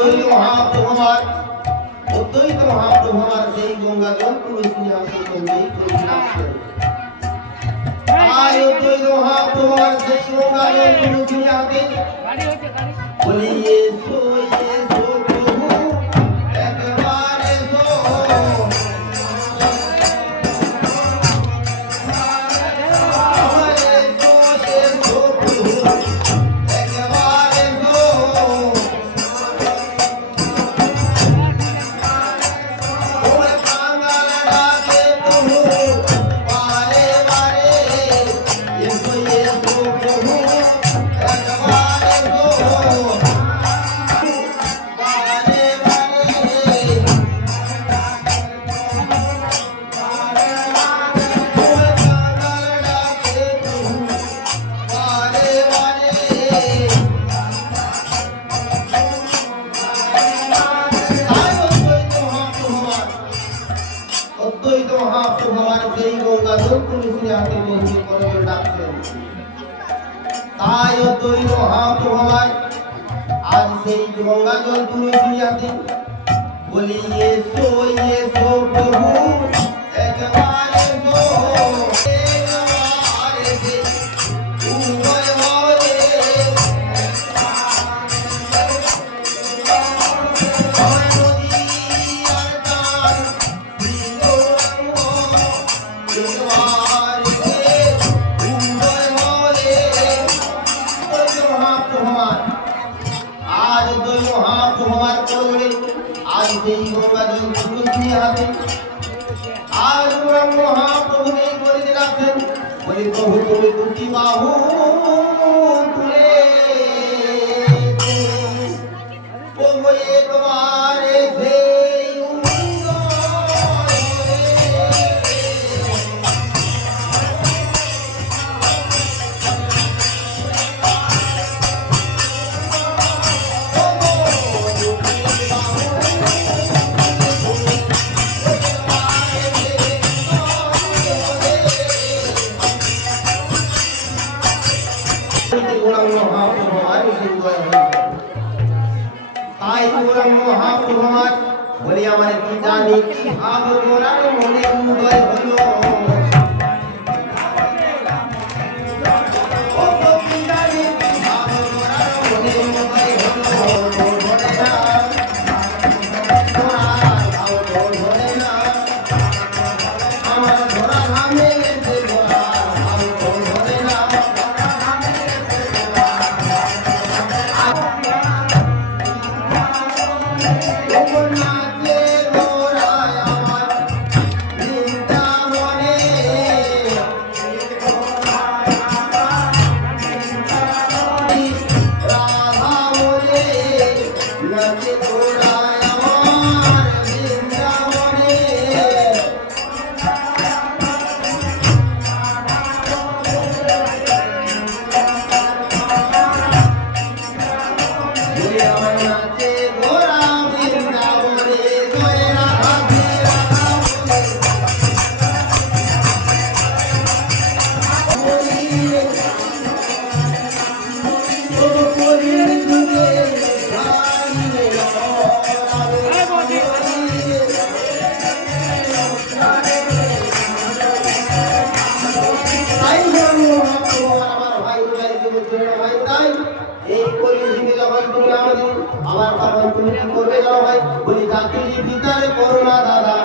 অদ্বৈত মহাপ্রভুমার অদ্বৈত মহাপ্রভুমার সেই গঙ্গা জল তুলসী আমাকে গঙ্গেই করে রাখছেন। তাই অদ্বৈত মহাপ্রভুমার সেই গঙ্গা জল তুলসী আমাকে বলি এসো এসো প্রভু একবার এসো। অদ্বৈত মহাপ্রভুমার সেই গঙ্গা জল তুলসী হাতে বন্দি করে ডাকছেন। তাই অদ্বৈত মহাপ্রভুমার আজ সেই গঙ্গা জল তুলসী হাতে বলি এসো এসো প্রভু একবার এসো। आज সেই গঙ্গা জল তুলসী হাতে আজ মহাপ্রভুকে করে দিলাম বলি প্রভু তুমি দুটি বাহু তুলে প্রভু একবার এসে মহাপ্রভুমার বলি আমার কি জানি কি ভাব মোরার মনে উদয় হলো। আমার বাবা তুমি করবে ভাই বলি জাতির ভিতরে করোনা দাদা